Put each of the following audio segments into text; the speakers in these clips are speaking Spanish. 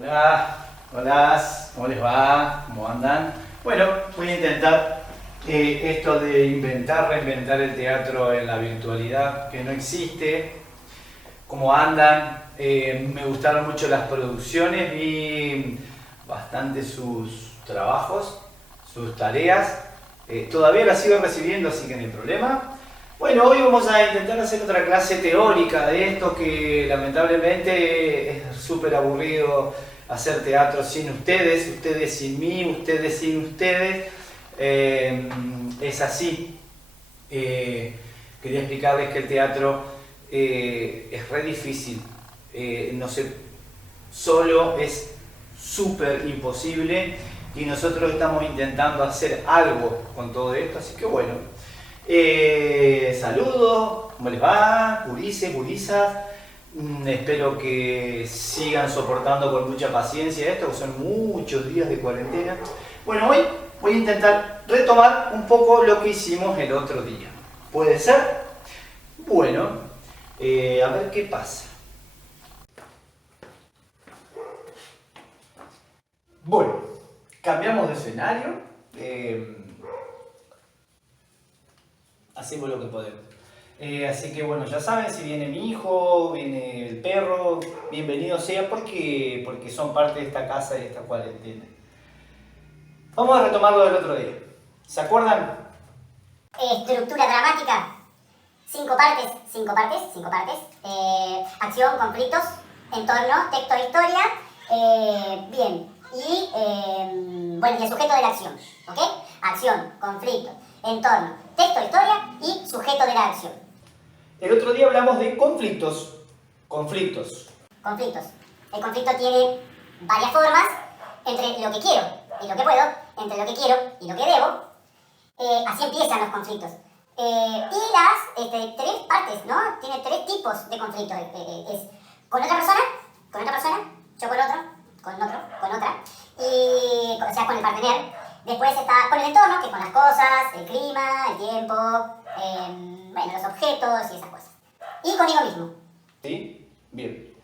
Hola, hola, ¿cómo les va? ¿Cómo andan? Bueno, voy a intentar esto de reinventar el teatro en la virtualidad, que no existe. ¿Cómo andan? Me gustaron mucho las producciones, vi bastante sus trabajos, sus tareas. Todavía las sigo recibiendo, así que no hay problema. Bueno, hoy vamos a intentar hacer otra clase teórica de esto que lamentablemente es súper aburrido hacer teatro sin ustedes, ustedes sin mí, ustedes sin ustedes. Es así. Quería explicarles que el teatro es re difícil. No sé, solo es súper imposible y nosotros estamos intentando hacer algo con todo esto, así que bueno. Saludos, ¿cómo les va? Gurises, gurisas. Espero que sigan soportando con mucha paciencia esto, que son muchos días de cuarentena. Bueno, hoy voy a intentar retomar un poco lo que hicimos el otro día. ¿Puede ser? Bueno, a ver qué pasa. Bueno, cambiamos de escenario. Hacemos lo que podemos. Así que bueno, ya saben, si viene mi hijo, viene el perro, bienvenido sea porque son parte de esta casa y de esta cuarentena. Vamos a retomarlo del otro día. ¿Se acuerdan? Estructura dramática. 5 partes. Acción, conflictos, entorno, texto, historia. Bien. Y el sujeto de la acción. ¿Ok? Acción, conflicto, entorno, texto, historia y sujeto de la acción. El otro día hablamos de conflictos. Conflictos. El conflicto tiene varias formas entre lo que quiero y lo que puedo, entre lo que quiero y lo que debo. Así empiezan los conflictos. Y las 3 partes, ¿no? Tiene 3 tipos de conflictos. Es con otra persona, yo con otro, con otra, y, o sea, con el partener. Después está con el entorno, que es con las cosas, el clima, el tiempo, los objetos y esas cosas. Y conmigo mismo. ¿Sí? Bien.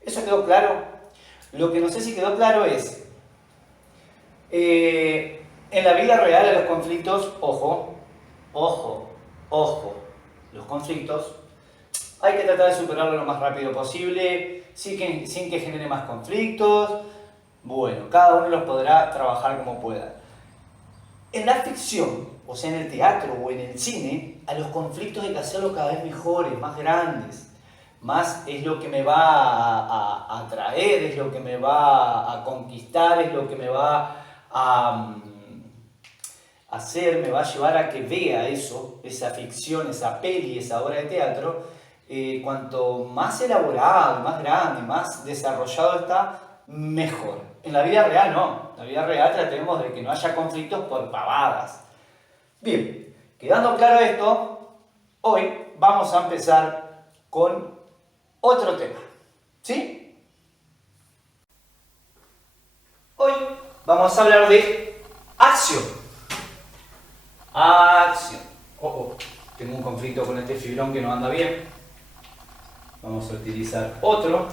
¿Eso quedó claro? Lo que no sé si quedó claro es, en la vida real a los conflictos, ojo, los conflictos, hay que tratar de superarlo lo más rápido posible, sin que genere más conflictos. Bueno, cada uno los podrá trabajar como pueda. En la ficción, o sea, en el teatro o en el cine, a los conflictos hay que hacerlos cada vez mejores, más grandes. Más es lo que me va a atraer, es lo que me va a conquistar, es lo que me va a hacer, me va a llevar a que vea eso, esa ficción, esa peli, esa obra de teatro. Cuanto más elaborado, más grande, más desarrollado está, mejor. En la vida real no. En la vida real tratemos de que no haya conflictos por pavadas. Bien, quedando claro esto, hoy vamos a empezar con otro tema. ¿Sí? Hoy vamos a hablar de acción. Acción. Tengo un conflicto con este fibrón que no anda bien. Vamos a utilizar otro.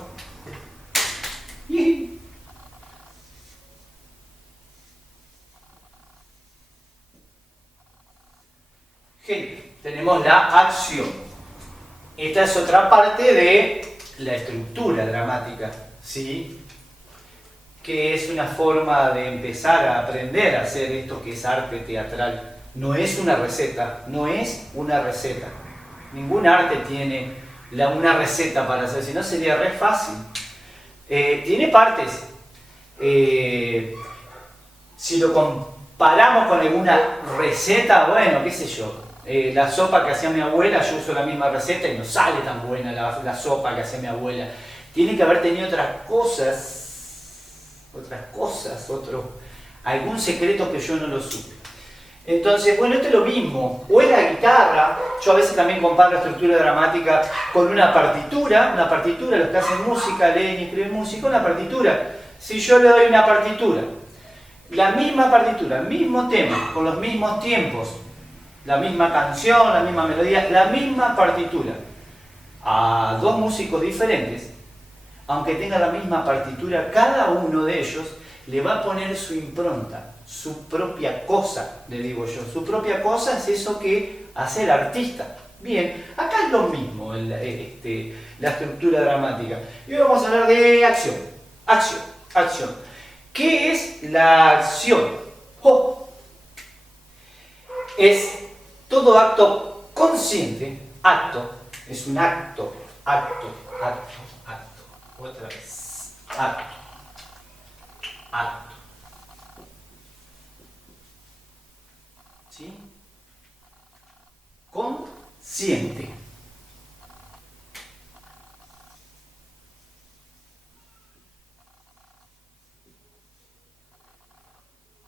Genial. Tenemos la acción. Esta es otra parte de la estructura dramática, ¿sí? Que es una forma de empezar a aprender a hacer esto que es arte teatral. No es una receta, Ningún arte tiene una receta para hacer, si no sería re fácil. Tiene partes. Si lo comparamos con alguna receta, bueno, qué sé yo. La sopa que hacía mi abuela, yo uso la misma receta y no sale tan buena la sopa que hacía mi abuela. Tiene que haber tenido otras cosas, algún secreto que yo no lo supe. Entonces, bueno, esto es lo mismo. O en la guitarra, yo a veces también comparo la estructura dramática con una partitura, los que hacen música, leen y escriben música, una partitura. Si yo le doy una partitura, la misma partitura, el mismo tema, con los mismos tiempos, la misma canción, la misma melodía, la misma partitura, a 2 músicos diferentes, aunque tenga la misma partitura, cada uno de ellos le va a poner su impronta, su propia cosa, le digo yo. Su propia cosa es eso que hace el artista. Bien, acá es lo mismo la estructura dramática. Y hoy vamos a hablar de acción. Acción, acción. ¿Qué es la acción? Es todo acto consciente. Acto es un acto, acto. Otra vez. Acto. ¿Sí? Consciente.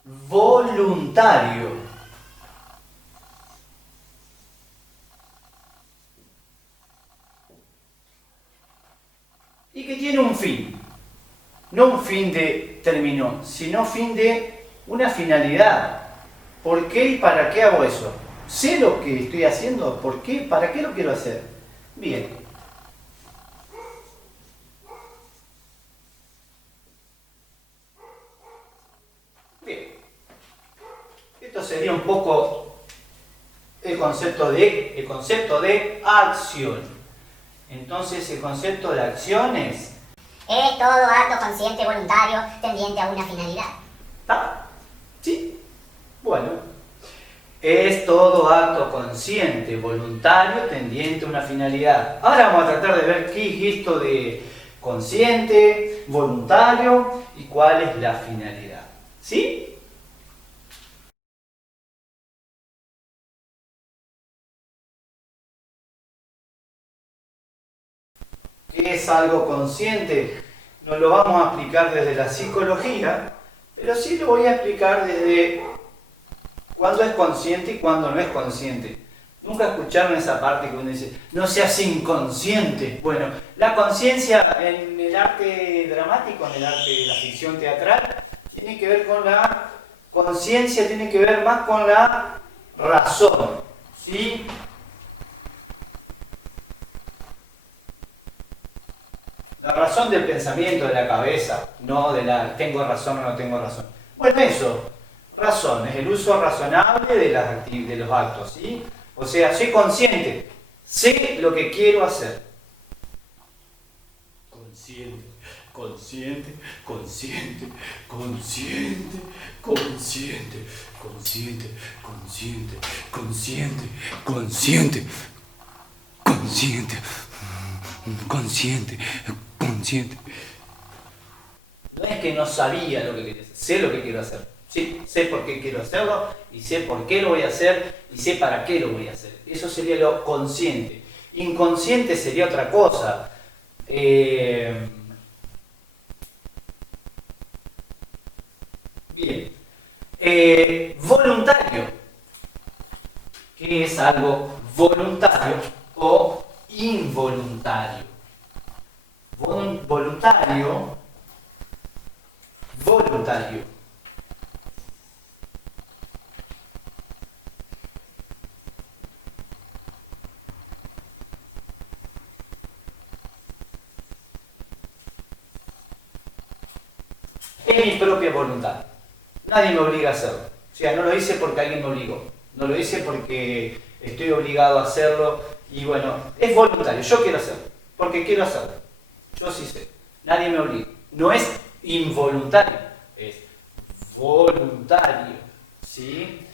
Voluntario. Y que tiene un fin. No un fin de término, sino fin de una finalidad. ¿Por qué y para qué hago eso? ¿Sé lo que estoy haciendo? ¿Por qué? ¿Para qué lo quiero hacer? Bien. Bien. Esto sería un poco el concepto de acción. Entonces, el concepto de acción es todo acto consciente, voluntario, tendiente a una finalidad. ¿Está? ¿Sí? Bueno. Es todo acto consciente, voluntario, tendiente a una finalidad. Ahora vamos a tratar de ver qué es esto de consciente, voluntario y cuál es la finalidad. ¿Sí? ¿Qué es algo consciente? No lo vamos a explicar desde la psicología, pero sí lo voy a explicar desde cuándo es consciente y cuándo no es consciente. Nunca escucharon esa parte que uno dice, no seas inconsciente. Bueno, la conciencia en el arte dramático, en el arte de la ficción teatral, tiene que ver con la conciencia, tiene que ver más con la razón. ¿Sí? La razón del pensamiento, de la cabeza, no de la tengo razón o no tengo razón. Bueno, eso, razón, es el uso razonable de los actos, ¿sí? O sea, soy consciente, sé lo que quiero hacer. Consciente, consciente, consciente, consciente, consciente, consciente, consciente, consciente, consciente, consciente, consciente, consciente. No es que no sabía lo que quería hacer, sé lo que quiero hacer. Sí, sé por qué quiero hacerlo y sé por qué lo voy a hacer y sé para qué lo voy a hacer. Eso sería lo consciente. Inconsciente sería otra cosa. Bien. Voluntario. ¿Qué es algo voluntario o involuntario? Voluntario. Voluntario. Es mi propia voluntad. Nadie me obliga a hacerlo. O sea, no lo hice porque alguien me obligó. No lo hice porque estoy obligado a hacerlo. Y bueno, es voluntario. Yo quiero hacerlo. Porque quiero hacerlo. Yo sí sé. Nadie me obliga. No es involuntario. Es voluntario. ¿Sí?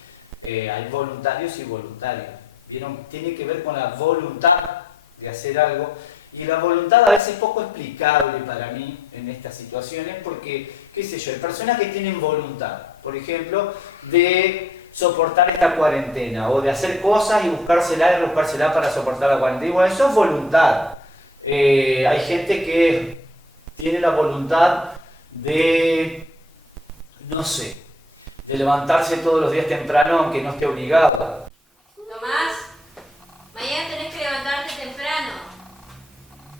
Hay voluntarios y voluntarios. ¿Vieron? Tiene que ver con la voluntad de hacer algo. Y la voluntad a veces es poco explicable para mí en estas situaciones porque, qué sé yo, hay personas que tienen voluntad, por ejemplo, de soportar esta cuarentena o de hacer cosas y buscársela para soportar la cuarentena. Y bueno, eso es voluntad. Hay gente que tiene la voluntad de, no sé, de levantarse todos los días temprano aunque no esté obligado. Tomás, mañana tenés que levantarte temprano.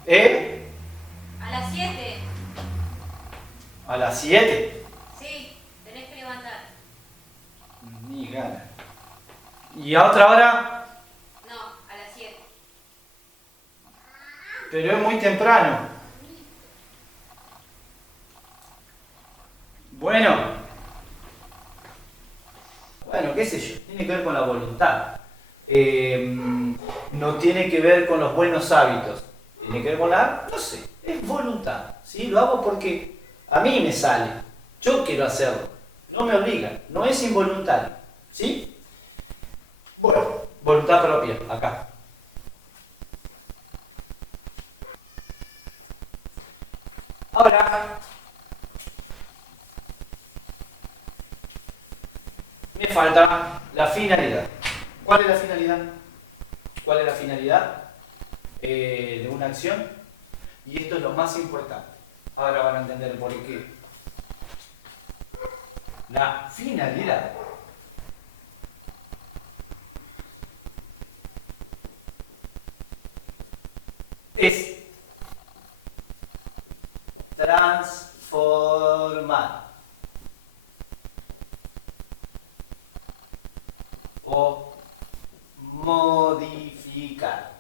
A las 7. ¿A las 7? Sí, tenés que levantar. Ni gana. ¿Y a otra hora? No, a las 7. Pero es muy temprano. Bueno, qué sé yo, tiene que ver con la voluntad. No tiene que ver con los buenos hábitos. Tiene que ver con no sé, es voluntad. ¿Sí? Lo hago porque a mí me sale. Yo quiero hacerlo. No me obligan. No es involuntario. ¿Sí? Bueno, voluntad propia, acá. Ahora, me falta la finalidad. ¿Cuál es la finalidad? ¿Cuál es la finalidad de una acción? Y esto es lo más importante. Ahora van a entender por qué. La finalidad es transformar o modificar.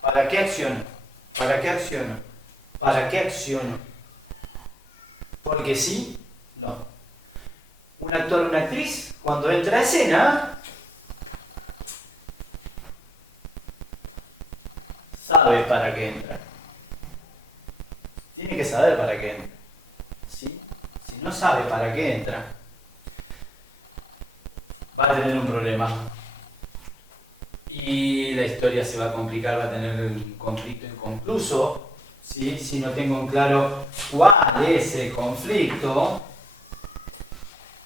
¿Para qué acciono? ¿Para qué acciono? ¿Para qué acciono? Porque sí, no. Un actor o una actriz, cuando entra a escena, sabe para qué entra. Tiene que saber para qué entra. ¿Sí? Si no sabe para qué entra, va a tener un problema. Y la historia se va a complicar, va a tener un conflicto inconcluso. ¿Sí? Si no tengo en claro cuál es el conflicto,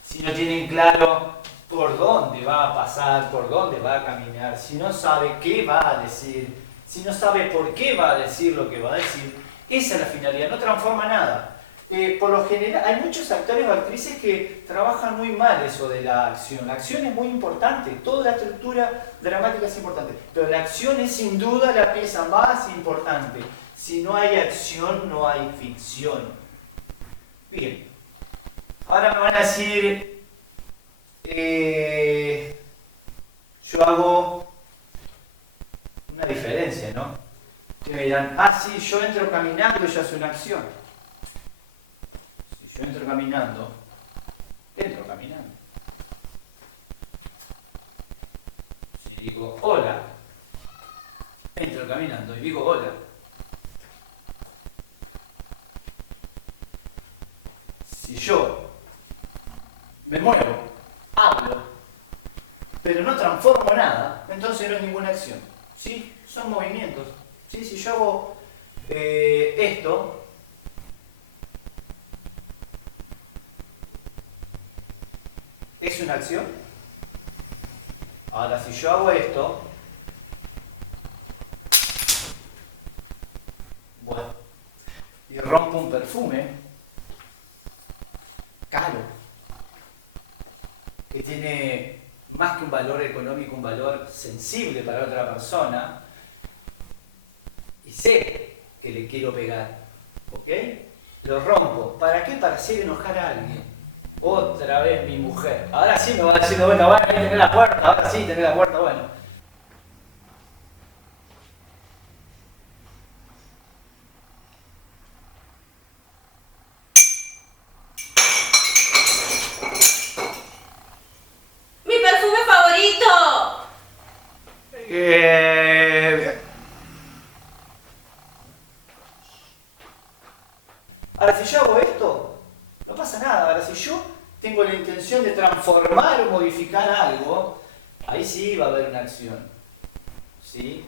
si no tienen claro por dónde va a pasar, por dónde va a caminar, si no sabe qué va a decir, si no sabe por qué va a decir lo que va a decir, esa es la finalidad, no transforma nada. Por lo general, hay muchos actores o actrices que trabajan muy mal eso de la acción. La acción es muy importante, toda la estructura dramática es importante, pero la acción es sin duda la pieza más importante. Si no hay acción, no hay ficción. Bien, ahora me van a decir, yo hago una diferencia, ¿no? Ustedes me dirán, sí, yo entro caminando y yo hago una acción. Si yo entro caminando. Si digo hola, entro caminando y digo hola. Si yo me muevo, hablo, pero no transformo nada, entonces no es ninguna acción. ¿Sí? Son movimientos. ¿Sí? Si yo hago esto, ¿es una acción? Ahora, si yo hago esto, bueno, y rompo un perfume caro, que tiene más que un valor económico, un valor sensible para otra persona, y sé que le quiero pegar, ¿ok? Lo rompo. ¿Para qué? Para hacer enojar a alguien. Otra vez mi mujer. Ahora sí me va diciendo, bueno, ahí tenés la puerta, ahora sí tenés la puerta, bueno. ¡Mi perfume favorito! Ahora, si yo hago esto, no pasa nada. Ahora, si yo tengo la intención de transformar o modificar algo, ahí sí va a haber una acción. ¿Sí?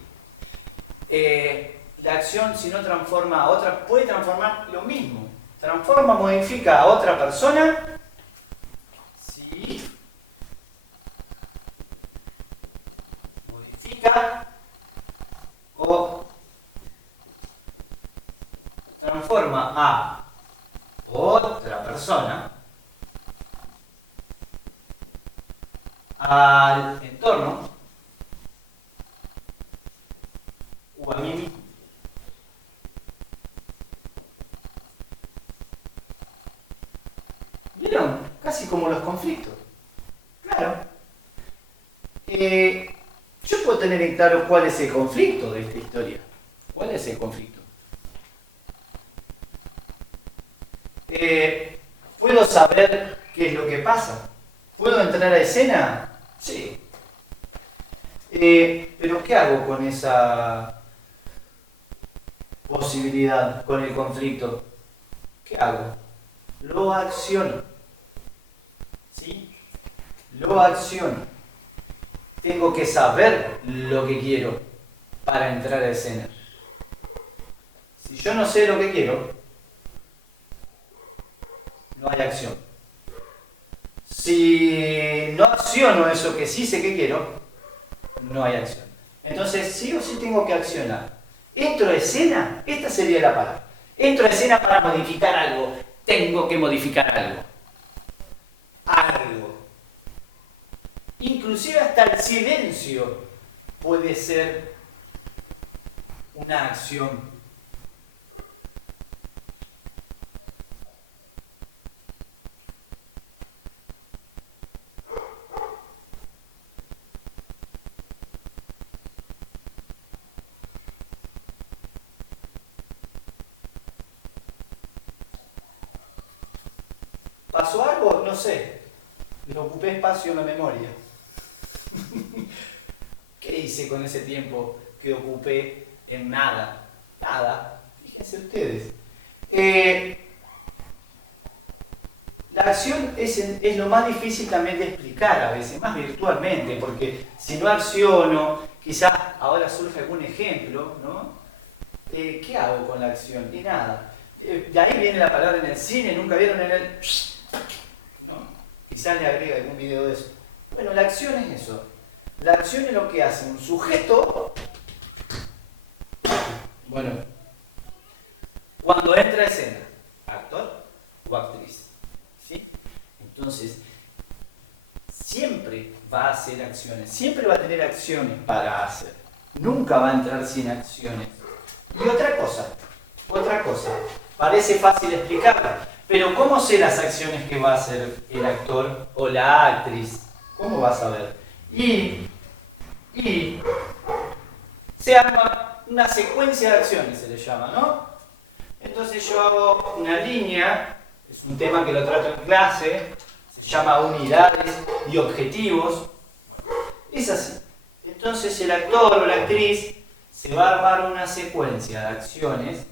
La acción, si no transforma a otra, puede transformar lo mismo. Transforma, modifica a otra persona. Sí. Modifica o transforma a otra persona, al entorno o a mí mismo. ¿Vieron? Casi como los conflictos. Claro. Yo puedo tener en claro cuál es el conflicto de esta historia. ¿Cuál es el conflicto? ¿Puedo saber qué es lo que pasa? ¿Puedo entrar a escena? Sí. Pero ¿qué hago con esa posibilidad, con el conflicto? ¿Qué hago? Lo acciono. ¿Sí? Lo acciono. Tengo que saber lo que quiero para entrar a escena. Si yo no sé lo que quiero, no hay acción. Si no acciono eso que sí sé que quiero, no hay acción. Entonces, sí o sí tengo que accionar. ¿Entro a escena? Esta sería la palabra. Entro a escena para modificar algo. Tengo que modificar algo. Algo. Inclusive hasta el silencio puede ser una acción. ¿Pasó algo? No sé. Le ocupé espacio en la memoria. ¿Qué hice con ese tiempo que ocupé en nada? Nada. Fíjense ustedes. La acción es lo más difícil también de explicar a veces, más virtualmente, porque si no acciono, quizás ahora surge algún ejemplo, ¿no? ¿Qué hago con la acción? Y nada. De ahí viene la palabra en el cine, nunca vieron en el... ¿no? Quizás le agrega algún video de eso. Bueno, la acción es eso. La acción es lo que hace un sujeto, bueno, cuando entra a escena, actor o actriz. ¿Sí? Entonces, siempre va a hacer acciones, siempre va a tener acciones para hacer. Nunca va a entrar sin acciones. Y otra cosa, parece fácil explicarla, pero ¿cómo sé las acciones que va a hacer el actor o la actriz? ¿Cómo vas a ver? Y se arma una secuencia de acciones, se le llama, ¿no? Entonces yo hago una línea, es un tema que lo trato en clase, se llama unidades y objetivos. Es así. Entonces el actor o la actriz se va a armar una secuencia de acciones,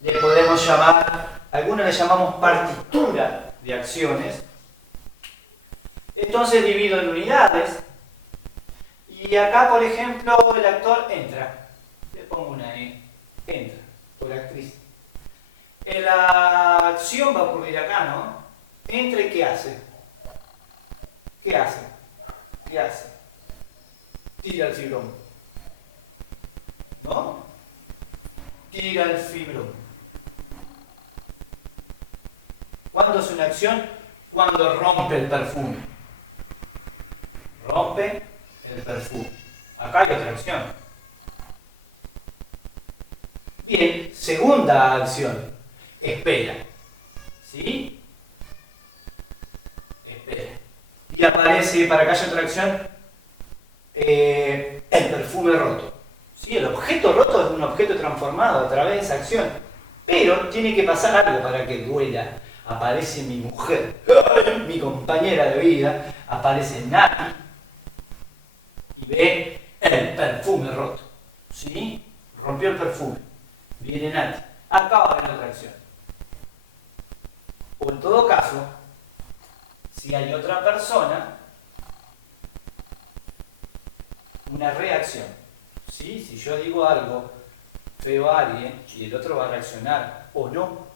le podemos llamar, algunos le llamamos partitura de acciones. Entonces divido en unidades. Y acá, por ejemplo, el actor entra. Le pongo una E. Entra. O la actriz. La acción va a ocurrir acá, ¿no? Entra y ¿qué hace? ¿Qué hace? ¿Qué hace? Tira el fibrón. ¿No? Tira el fibrón. ¿Cuándo es una acción? Cuando rompe el perfume. Rompe el perfume. Acá hay otra acción. Bien, segunda acción. Espera. ¿Sí? Espera. Y aparece, para que haya otra acción, el perfume roto. ¿Sí? El objeto roto es un objeto transformado a través de esa acción. Pero tiene que pasar algo para que duela. Aparece mi mujer, mi compañera de vida, aparece Nati y ve el perfume roto. ¿Sí? Rompió el perfume. Viene Nati. Acá va a haber otra acción. O en todo caso, si hay otra persona, una reacción. ¿Sí? Si yo digo algo, veo a alguien y el otro va a reaccionar, o no,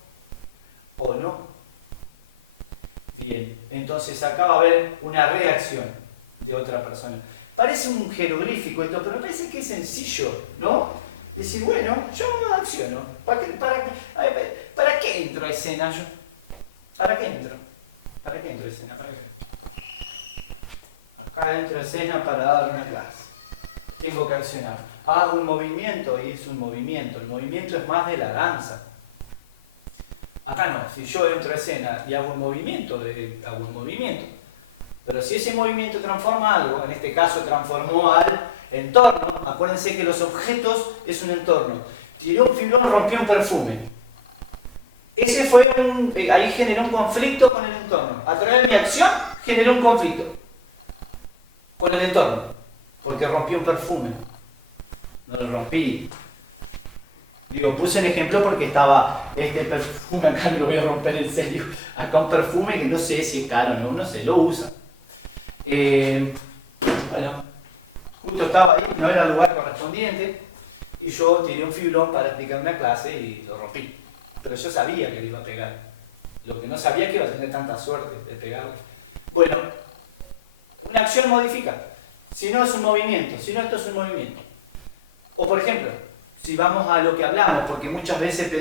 o no. Bien, entonces acá va a haber una reacción de otra persona. Parece un jeroglífico esto, pero parece que es sencillo, ¿no? Decir, bueno, yo acciono. ¿Para qué entro a escena yo? ¿Para qué entro? ¿Para qué entro a escena? ¿Para qué? Acá entro a escena para dar una clase. Tengo que accionar. Hago un movimiento y es un movimiento. El movimiento es más de la danza. Acá no, si yo entro a escena y hago un movimiento, hago un movimiento. Pero si ese movimiento transforma algo, en este caso transformó al entorno, acuérdense que los objetos es un entorno. Tiró un fibrón, rompió un perfume. Ese fue ahí generó un conflicto con el entorno. A través de mi acción generó un conflicto con el entorno. Porque rompí un perfume. No lo rompí. Digo, puse un ejemplo porque estaba este perfume acá, no lo voy a romper en serio. Acá un perfume que no sé si es caro o no, no sé, lo usa. Bueno, justo estaba ahí, no era el lugar correspondiente. Y yo tiré un fibrón para explicar una clase y lo rompí. Pero yo sabía que le iba a pegar. Lo que no sabía es que iba a tener tanta suerte de pegarle. Bueno, una acción modifica. Si no es un movimiento, si no esto es un movimiento. O por ejemplo, si vamos a lo que hablamos, porque muchas veces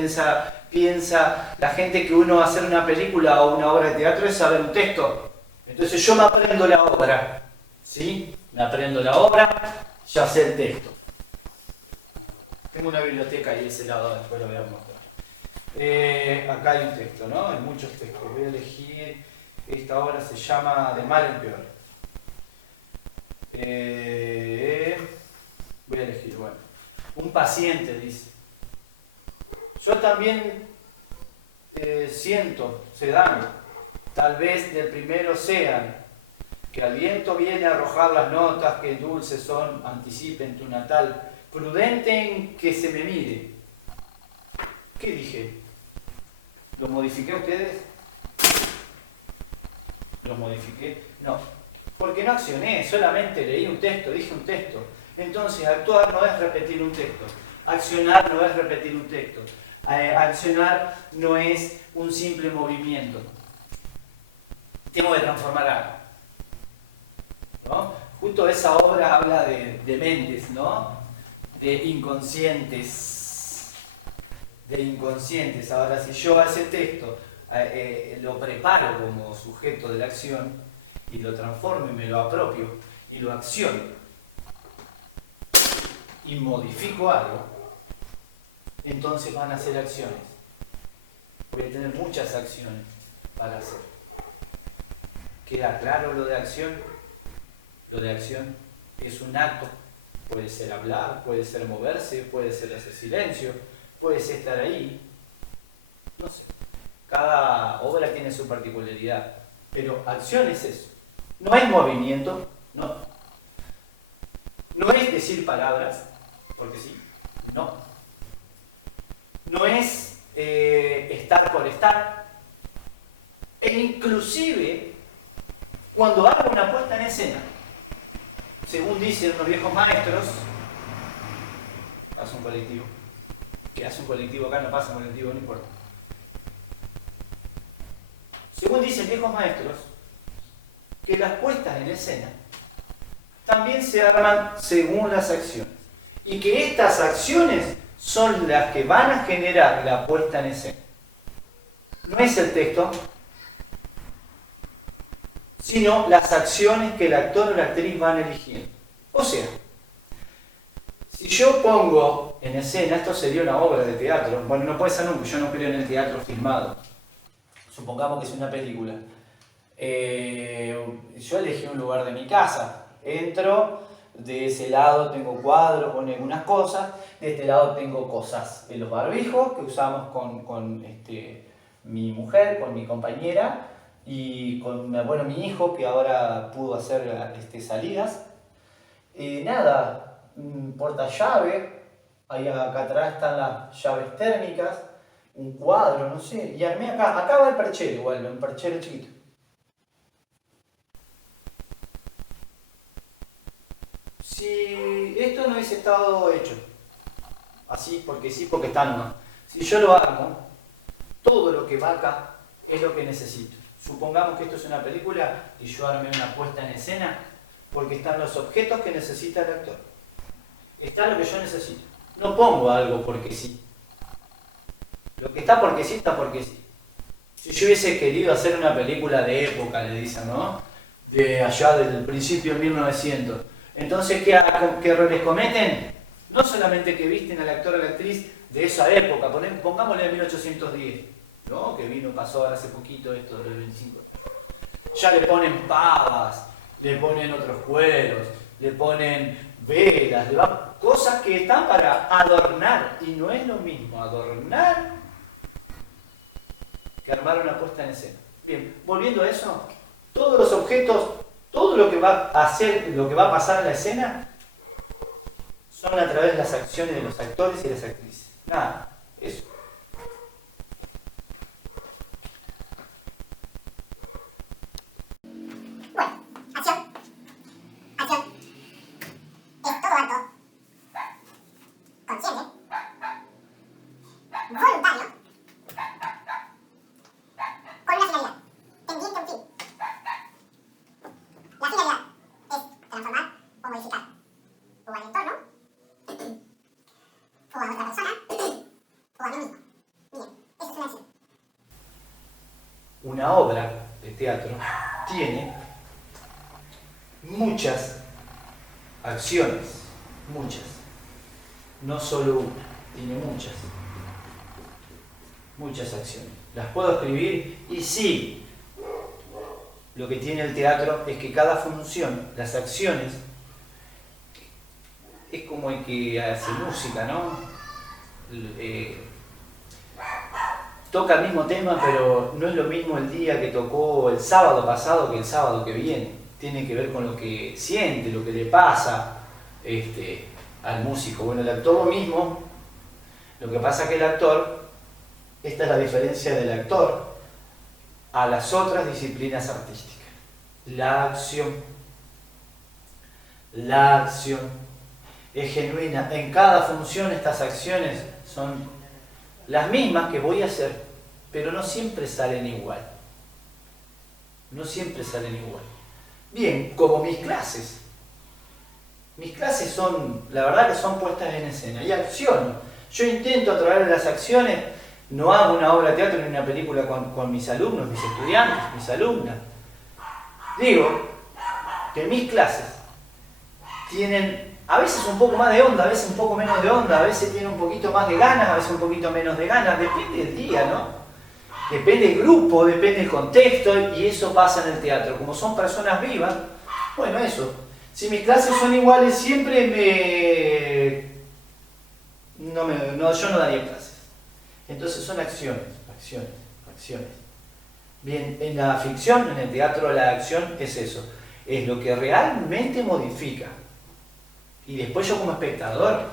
piensa la gente que uno va a hacer una película o una obra de teatro es saber un texto. Entonces yo me aprendo la obra. ¿Sí? Me aprendo la obra, ya sé el texto. Tengo una biblioteca ahí de ese lado, después lo voy a mostrar. Acá hay un texto, ¿no? Hay muchos textos. Voy a elegir, esta obra se llama De mal en peor. Voy a elegir, bueno. Un paciente dice. Yo también siento, se dan, tal vez del primero sean, que al viento viene a arrojar las notas que dulces son, anticipen tu natal. Prudente en que se me mire. ¿Qué dije? ¿Lo modifiqué a ustedes? ¿Lo modifiqué? No. Porque no accioné, solamente leí un texto, dije un texto. Entonces, actuar no es repetir un texto. Accionar no es repetir un texto. Accionar no es un simple movimiento. Tengo que transformar algo. ¿No? Justo esa obra habla de mentes, ¿no? De inconscientes. De inconscientes. Ahora, si yo a ese texto lo preparo como sujeto de la acción y lo transformo y me lo apropio y lo acciono y modifico algo, entonces van a ser acciones. Voy a tener muchas acciones para hacer. ¿Queda claro lo de acción? Lo de acción es un acto. Puede ser hablar, puede ser moverse, puede ser hacer silencio, puede ser estar ahí. No sé. Cada obra tiene su particularidad. Pero acción es eso. No es movimiento, no. No es decir palabras, porque sí, no. No es estar por estar. E inclusive, cuando hago una puesta en escena, según dicen los viejos maestros, pasa un colectivo. ¿Qué hace un colectivo acá? No pasa un colectivo, no importa. Según dicen viejos maestros, que las puestas en escena también se arman según las acciones. Y que estas acciones son las que van a generar la puesta en escena. No es el texto, sino las acciones que el actor o la actriz van eligiendo. O sea, si yo pongo en escena, esto sería una obra de teatro, bueno, no puede ser nunca, yo no creo en el teatro filmado. Supongamos que es una película. Yo elegí un lugar de mi casa, entro, de ese lado tengo cuadros con algunas cosas, de este lado tengo cosas en los barbijos que usamos con mi mujer, con mi compañera y con mi hijo que ahora pudo hacer salidas. Nada, portallave, ahí acá atrás están las llaves térmicas, un cuadro, no sé, y armé acá va el perchero igual, un perchero chiquito. Si esto no hubiese estado hecho, así porque sí, porque está nomás, si yo lo armo, todo lo que va acá es lo que necesito. Supongamos que esto es una película y yo armé una puesta en escena porque están los objetos que necesita el actor. Está lo que yo necesito. No pongo algo porque sí. Lo que está porque sí, está porque sí. Si yo hubiese querido hacer una película de época, le dicen, ¿no? De allá del principio de 1900. Entonces, ¿qué errores cometen? No solamente que visten al actor o a la actriz de esa época, pongámosle de 1810, ¿no? Que pasó ahora hace poquito esto del 25. Ya le ponen pavas, le ponen otros cueros, le ponen velas, cosas que están para adornar. Y no es lo mismo adornar que armar una puesta en escena. Bien, volviendo a eso, todos los objetos, todo lo que va a hacer, lo que va a pasar en la escena, son a través de las acciones de los actores y las actrices. Nada, eso. Bueno, acción. Acción. Es todo acto. Consciente. Voluntario. Con una finalidad. Tendiente a un fin. La finalidad es transformar o modificar o al entorno, o a otra persona, o a mí mismo. Bien, eso es una acción. Una obra de teatro tiene muchas acciones, muchas. No solo una, tiene muchas. Muchas acciones. ¿Las puedo escribir? Y sí. Lo que tiene el teatro es que cada función, las acciones, es como el que hace música, ¿no? Toca el mismo tema, pero no es lo mismo el día que tocó el sábado pasado que el sábado que viene. Tiene que ver con lo que siente, lo que le pasa al músico. Bueno, el actor lo mismo. Lo que pasa es que el actor, esta es la diferencia del actor a las otras disciplinas artísticas. La acción es genuina. En cada función estas acciones son las mismas que voy a hacer, pero no siempre salen igual. No siempre salen igual. Bien, como mis clases. Mis clases son, la verdad que son puestas en escena y acciono. Yo intento a través de las acciones, no hago una obra de teatro ni una película con mis alumnos, mis estudiantes, mis alumnas. Digo que mis clases tienen a veces un poco más de onda, a veces un poco menos de onda, a veces tienen un poquito más de ganas, a veces un poquito menos de ganas, depende del día, ¿no? Depende del grupo, depende del contexto, y eso pasa en el teatro. Como son personas vivas, bueno, eso. Si mis clases son iguales, siempre yo no daría clases. Entonces son acciones. Bien, en la ficción, en el teatro, la acción es eso. Es lo que realmente modifica. Y después yo como espectador,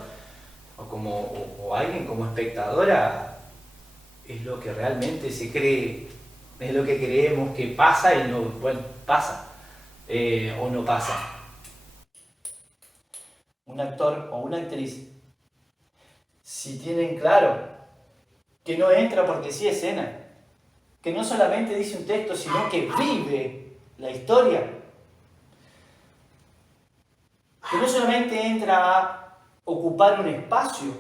o alguien como espectadora, es lo que realmente se cree, es lo que creemos que pasa y no, bueno, pasa o no pasa. Un actor o una actriz, si tienen claro que no entra porque sí escena, que no solamente dice un texto, sino que vive la historia, que no solamente entra a ocupar un espacio,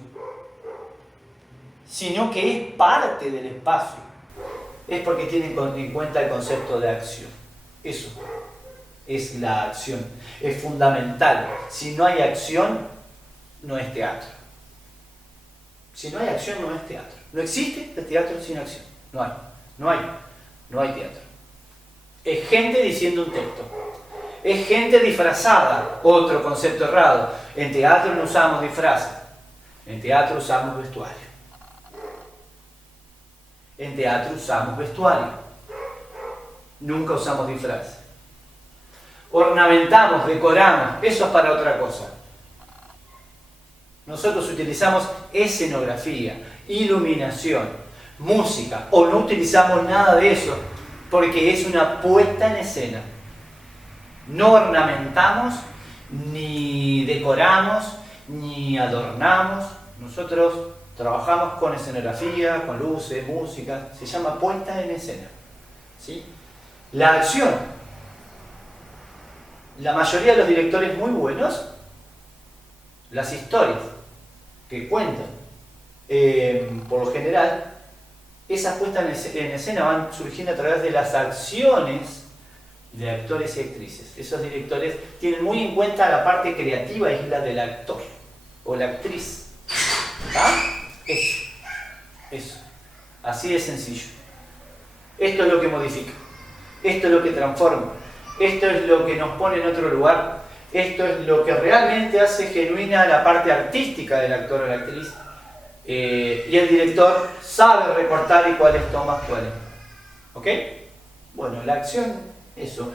sino que es parte del espacio, es porque tienen en cuenta el concepto de acción. Eso es la acción, es fundamental. Si no hay acción, no es teatro. Si no hay acción, no es teatro. No existe el teatro sin acción. No hay teatro. Es gente diciendo un texto. Es gente disfrazada, otro concepto errado. En teatro no usamos disfraces, en teatro usamos vestuario. En teatro usamos vestuario, nunca usamos disfraces. Ornamentamos, decoramos, eso es para otra cosa. Nosotros utilizamos escenografía, iluminación, música, o no utilizamos nada de eso, porque es una puesta en escena. No ornamentamos, ni decoramos, ni adornamos. Nosotros trabajamos con escenografía, con luces, música. Se llama puesta en escena. ¿Sí? La acción. La mayoría de los directores muy buenos, las historias que cuentan, por lo general, esas puestas en escena van surgiendo a través de las acciones de actores y actrices. Esos directores tienen muy en cuenta la parte creativa y la del actor o la actriz. ¿Ah? Eso. Así de sencillo. Esto es lo que modifica. Esto es lo que transforma. Esto es lo que nos pone en otro lugar. Esto es lo que realmente hace genuina la parte artística del actor o la actriz. Y el director sabe recortar y cuáles tomas cuáles. ¿Ok? Bueno, la acción, eso.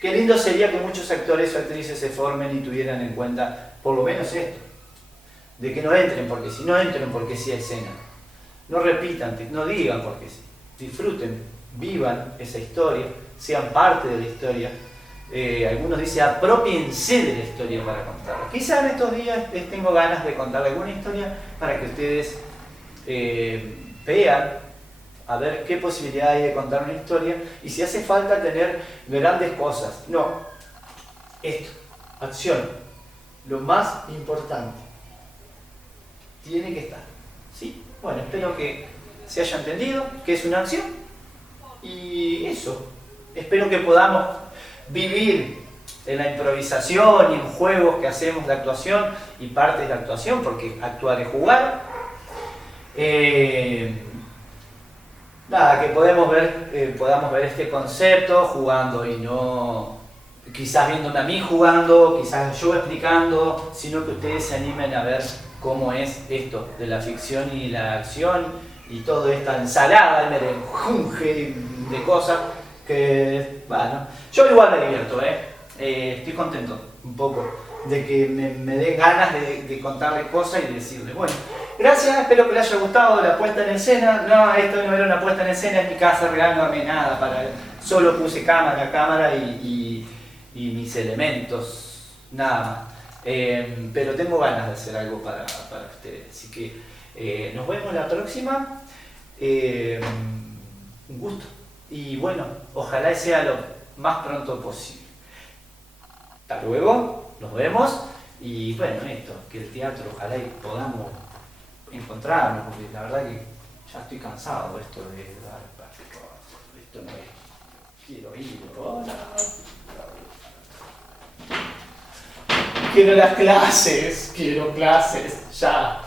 Qué lindo sería que muchos actores o actrices se formen y tuvieran en cuenta por lo menos esto. De que no entren porque sí, no entren porque sí a escena. No repitan, no digan porque sí. Disfruten, vivan esa historia, sean parte de la historia. Algunos dicen, apropiense de la historia para contarla. Quizá en estos días tengo ganas de contar alguna historia para que ustedes vean a ver qué posibilidad hay de contar una historia y si hace falta tener grandes cosas. No, esto, acción, lo más importante, tiene que estar. ¿Sí? Bueno, espero que se haya entendido que es una acción y eso, espero que podamos vivir en la improvisación y en juegos que hacemos de actuación y parte de la actuación, porque actuar es jugar. Nada, que podamos ver este concepto jugando y no quizás viéndome a mí jugando, quizás yo explicando, sino que ustedes se animen a ver cómo es esto de la ficción y la acción y toda esta ensalada, el merenjunje de cosas que, bueno, yo igual me divierto, estoy contento un poco de que me den ganas de contarles cosas y decirles, bueno, gracias, espero que les haya gustado la puesta en escena. No, esto no era una puesta en escena en mi casa regalándome nada, solo puse cámara y mis elementos, nada más. Pero tengo ganas de hacer algo para ustedes, así que nos vemos la próxima. Un gusto. Y bueno, ojalá sea lo más pronto posible. Hasta luego, nos vemos. Y bueno, esto, que el teatro, ojalá y podamos encontrarnos, porque la verdad que ya estoy cansado de esto de dar partidos. Esto no es. Quiero ir, hola. Quiero las clases, ya.